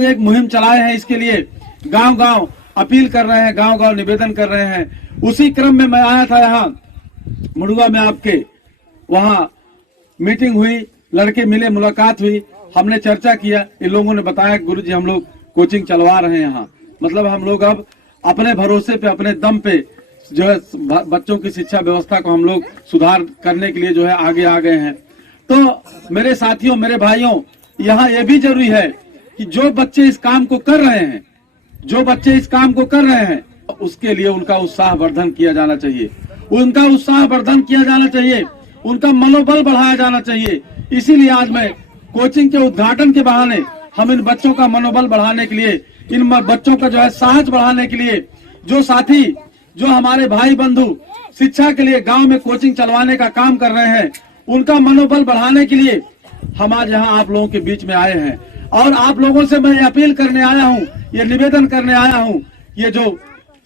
लोग एक मुहिम चलाए हैं, इसके लिए गांव गांव अपील कर रहे हैं, गांव गांव निवेदन कर रहे हैं। उसी क्रम में मैं आया था यहाँ मुड़ुआ में, आपके वहाँ मीटिंग हुई, लड़के मिले, मुलाकात हुई, हमने चर्चा किया। इन लोगों ने बताया गुरुजी हम लोग कोचिंग चलवा रहे हैं यहाँ, मतलब हम लोग अब अपने भरोसे पे, अपने दम पे जो है बच्चों की शिक्षा व्यवस्था को हम लोग सुधार करने के लिए जो है आगे आ गए हैं। तो मेरे साथियों, मेरे भाइयों, यहाँ ये भी जरूरी है कि जो बच्चे इस काम को कर रहे हैं, जो बच्चे इस काम को कर रहे हैं, उसके लिए उनका उत्साह वर्धन किया जाना चाहिए, उनका उत्साह वर्धन किया जाना चाहिए, उनका मनोबल बढ़ाया जाना चाहिए। इसीलिए आज मैं कोचिंग के उद्घाटन के बहाने हम इन बच्चों का मनोबल बढ़ाने के लिए, इन बच्चों का जो है साहस बढ़ाने के लिए, जो साथी, जो हमारे भाई बंधु शिक्षा के लिए गांव में कोचिंग चलवाने का काम कर रहे हैं, उनका मनोबल बढ़ाने के लिए हम आज यहाँ आप लोगों के बीच में आए हैं। और आप लोगों से मैं अपील करने आया हूँ, ये निवेदन करने आया हूँ, ये जो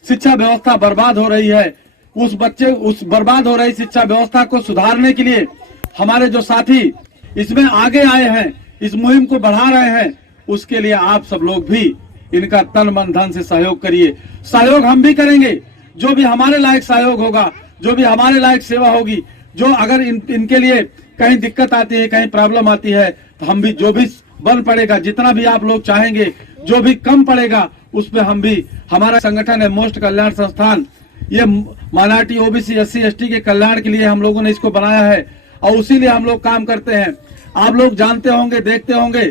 शिक्षा व्यवस्था बर्बाद हो रही है, उस बर्बाद हो रही शिक्षा व्यवस्था को सुधारने के लिए हमारे जो साथी इसमें आगे आए हैं, इस मुहिम को बढ़ा रहे हैं, उसके लिए आप सब लोग भी इनका तन मन धन से सहयोग करिए। सहयोग हम भी करेंगे, जो भी हमारे लायक सहयोग होगा, जो भी हमारे लायक सेवा होगी, जो अगर इनके लिए कहीं दिक्कत आती है, कहीं प्रॉब्लम आती है, तो हम भी जो भी बल पड़ेगा, जितना भी आप लोग चाहेंगे, जो भी कम पड़ेगा, उस पर हम भी, हमारा संगठन है मोस्ट कल्याण संस्थान, ये माइनॉरिटी, ओबीसी, एससी, एसटी के कल्याण के लिए हम लोगों ने इसको बनाया है और उसी लिए हम लोग काम करते हैं। आप लोग जानते होंगे, देखते होंगे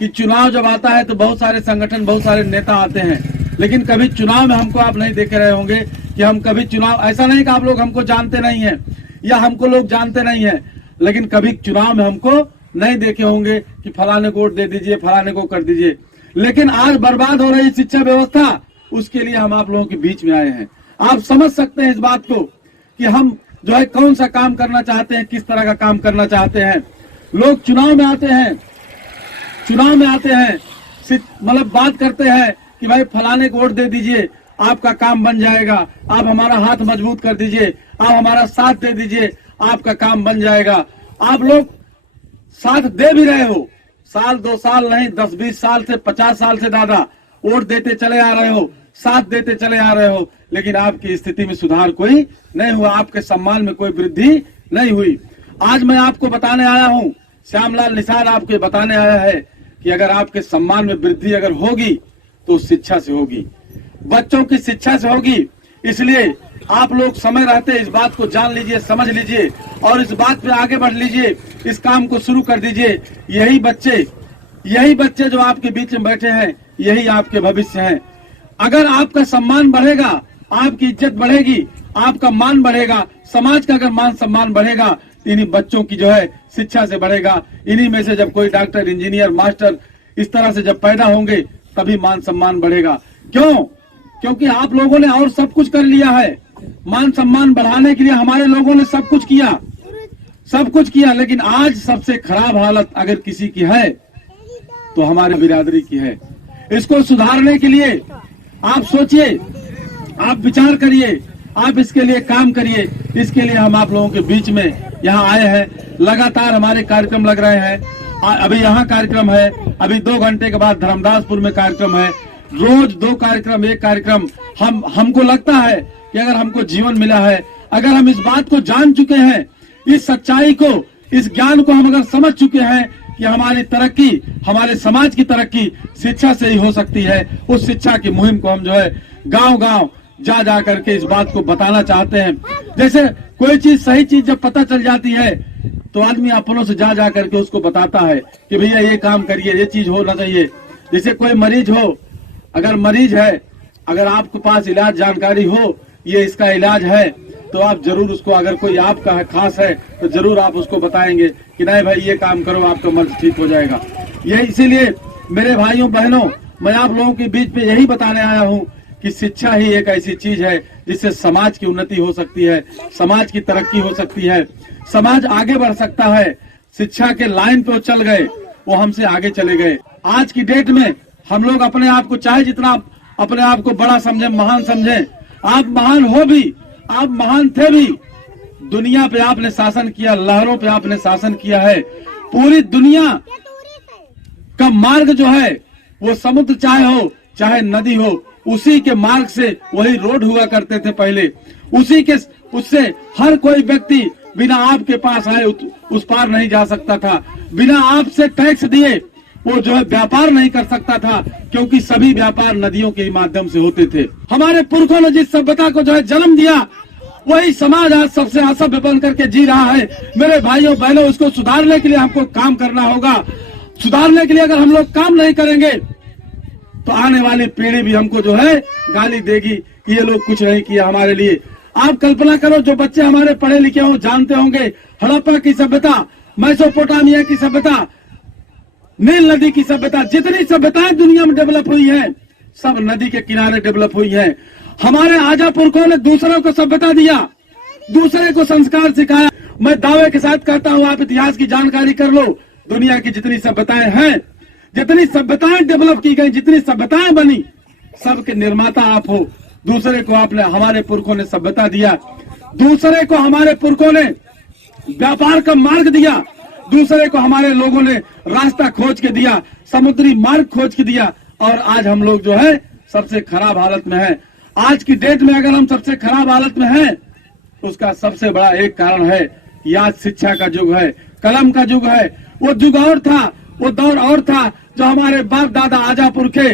कि चुनाव जब आता है तो बहुत सारे संगठन, बहुत सारे नेता आते हैं, लेकिन कभी चुनाव में हमको आप नहीं देख रहे होंगे कि हम कभी चुनाव, ऐसा नहीं कि आप लोग हमको जानते नहीं है या हमको लोग जानते नहीं है, लेकिन कभी चुनाव में हमको नहीं देखे होंगे कि फलाने को वोट दे दीजिए, फलाने को कर दीजिए। लेकिन आज बर्बाद हो रही शिक्षा व्यवस्था, उसके लिए हम आप लोगों के बीच में आए हैं। आप समझ सकते हैं इस बात को कि हम जो है कौन सा काम करना चाहते हैं, किस तरह का काम करना चाहते हैं। लोग चुनाव में आते हैं, मतलब बात करते हैं कि भाई फलाने को वोट दे दीजिए, आपका काम बन जाएगा, आप हमारा हाथ मजबूत कर दीजिए, आप हमारा साथ दे दीजिए, आपका काम बन जाएगा। आप लोग साथ दे भी रहे हो, साल 2 साल नहीं, 10-20 साल से, 50 साल से दादा वोट देते चले आ रहे हो, साथ देते चले आ रहे हो, लेकिन आपकी स्थिति में सुधार कोई नहीं हुआ, आपके सम्मान में कोई वृद्धि नहीं हुई। आज मैं आपको बताने आया हूँ, श्यामलाल निषाद आपके बताने आया है कि अगर आपके सम्मान में वृद्धि अगर होगी तो शिक्षा से होगी, बच्चों की शिक्षा से होगी। इसलिए आप लोग समय रहते इस बात को जान लीजिए, समझ लीजिए और इस बात पे आगे बढ़ लीजिए, इस काम को शुरू कर दीजिए। यही बच्चे जो आपके बीच में बैठे हैं, यही आपके भविष्य हैं। अगर आपका सम्मान बढ़ेगा, आपकी इज्जत बढ़ेगी, आपका मान बढ़ेगा, समाज का अगर मान सम्मान बढ़ेगा, इन्हीं बच्चों की जो है शिक्षा से बढ़ेगा। इन्हीं में से जब कोई डॉक्टर, इंजीनियर, मास्टर इस तरह से जब पैदा होंगे, तभी मान सम्मान बढ़ेगा। क्यों? क्योंकि आप लोगों ने और सब कुछ कर लिया है। मान सम्मान बढ़ाने के लिए हमारे लोगों ने सब कुछ किया, लेकिन आज सबसे खराब हालत अगर किसी की है तो हमारे बिरादरी की है। इसको सुधारने के लिए आप सोचिए, आप विचार करिए, आप इसके लिए काम करिए। इसके लिए हम आप लोगों के बीच में यहाँ आए हैं। लगातार हमारे कार्यक्रम लग रहे हैं। अभी यहाँ कार्यक्रम है, अभी 2 घंटे के बाद धर्मदासपुर में कार्यक्रम है। रोज 2 कार्यक्रम, 1 कार्यक्रम। हमको लगता है कि अगर हमको जीवन मिला है, अगर हम इस बात को जान चुके हैं, इस सच्चाई को, इस ज्ञान को हम अगर समझ चुके हैं कि हमारी तरक्की, हमारे समाज की तरक्की शिक्षा से ही हो सकती है, उस शिक्षा की मुहिम को हम जो है गांव गांव जा करके इस बात को बताना चाहते हैं। जैसे कोई चीज, सही चीज जब पता चल जाती है तो आदमी अपनों से जा करके उसको बताता है कि भैया ये काम करिए, ये चीज होना चाहिए। जैसे कोई मरीज हो, अगर मरीज है, अगर आपके पास इलाज जानकारी हो, ये इसका इलाज है, तो आप जरूर उसको, अगर कोई आपका है, खास है, तो जरूर आप उसको बताएंगे कि नहीं भाई ये काम करो, आपका मर्ज ठीक हो जाएगा। ये इसीलिए मेरे भाइयों बहनों, मैं आप लोगों के बीच में यही बताने आया हूँ कि शिक्षा ही एक ऐसी चीज है जिससे समाज की उन्नति हो सकती है, समाज की तरक्की हो सकती है, समाज आगे बढ़ सकता है। शिक्षा के लाइन पे वो चल गए, वो हमसे आगे चले गए। आज की डेट में हम लोग अपने आप को, चाहे जितना अपने आप को बड़ा समझे, महान समझे, आप महान हो भी, आप महान थे भी, दुनिया पे आपने शासन किया, लहरों पे आपने शासन किया है। पूरी दुनिया का मार्ग जो है वो समुद्र चाहे हो चाहे नदी हो, उसी के मार्ग से वही रोड हुआ करते थे पहले। उससे हर कोई व्यक्ति बिना आपके पास आए उस पार नहीं जा सकता था। बिना आपसे टैक्स दिए वो जो है व्यापार नहीं कर सकता था, क्योंकि सभी व्यापार नदियों के माध्यम से होते थे। हमारे पुरखों ने जिस सभ्यता को जो है जन्म दिया, वही समाज आज सबसे असभ्य बन करके जी रहा है। मेरे भाइयों बहनों, उसको सुधारने के लिए हमको काम करना होगा। सुधारने के लिए अगर हम लोग काम नहीं करेंगे तो आने वाली पीढ़ी भी हमको जो है गाली देगी, ये लोग कुछ नहीं किया हमारे लिए। आप कल्पना करो, जो बच्चे हमारे पढ़े लिखे हो जानते होंगे हड़प्पा की सभ्यता, मेसोपोटामिया की सभ्यता, नील नदी की सभ्यता, जितनी सभ्यताएं दुनिया में डेवलप हुई हैं, सब नदी के किनारे डेवलप हुई हैं। हमारे आजा पुरखों ने दूसरों को सभ्यता दिया, दूसरे को संस्कार सिखाया। मैं दावे के साथ कहता हूं, आप इतिहास की जानकारी कर लो। दुनिया की जितनी सभ्यताएं हैं, जितनी सभ्यताएं डेवलप की गई, जितनी सभ्यताएं बनी, सबके निर्माता आप हो। दूसरे को आपने, हमारे पुरखों ने सभ्यता दिया, दूसरे को हमारे पुरखों ने व्यापार का मार्ग दिया, दूसरे को हमारे लोगों ने रास्ता खोज के दिया, समुद्री मार्ग खोज के दिया। और आज हम लोग जो है सबसे खराब हालत में है। आज की डेट में अगर हम सबसे खराब हालत में हैं, उसका सबसे बड़ा एक कारण है, आज शिक्षा का युग है, कलम का युग है। वो युग और था, वो दौर और था, जो हमारे बाप दादा आजा पुरखे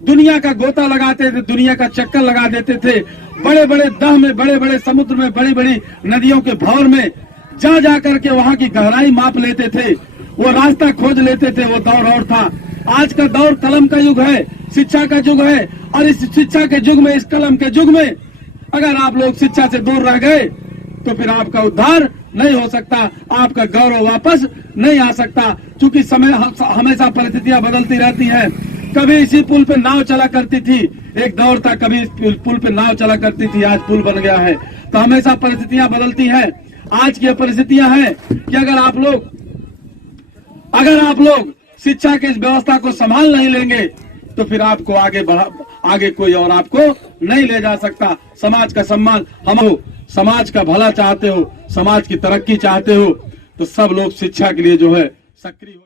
दुनिया का गोता लगाते थे, दुनिया का चक्कर लगा देते थे। बड़े बड़े दह में, बड़े बड़े समुद्र में, बड़ी बड़ी नदियों के भंवर में जा करके वहां की गहराई माप लेते थे, वो रास्ता खोज लेते थे। वो दौर और था। आज का दौर कलम का युग है, शिक्षा का युग है। और इस शिक्षा के युग में, इस कलम के युग में अगर आप लोग शिक्षा से दूर रह गए तो फिर आपका उद्धार नहीं हो सकता, आपका गौरव वापस नहीं आ सकता। क्योंकि समय हमेशा परिस्थितियां बदलती रहती हैं। कभी इसी पुल पे नाव चला करती थी, एक दौर था कभी इस पुल पे नाव चला करती थी, आज पुल बन गया है। तो हमेशा परिस्थितियां बदलती हैं। आज की परिस्थितियां हैं कि अगर आप लोग शिक्षा की इस व्यवस्था को संभाल नहीं लेंगे तो फिर आपको आगे कोई और आपको नहीं ले जा सकता। समाज का सम्मान हम हो, समाज का भला चाहते हो, समाज की तरक्की चाहते हो, तो सब लोग शिक्षा के लिए जो है सक्रिय हो।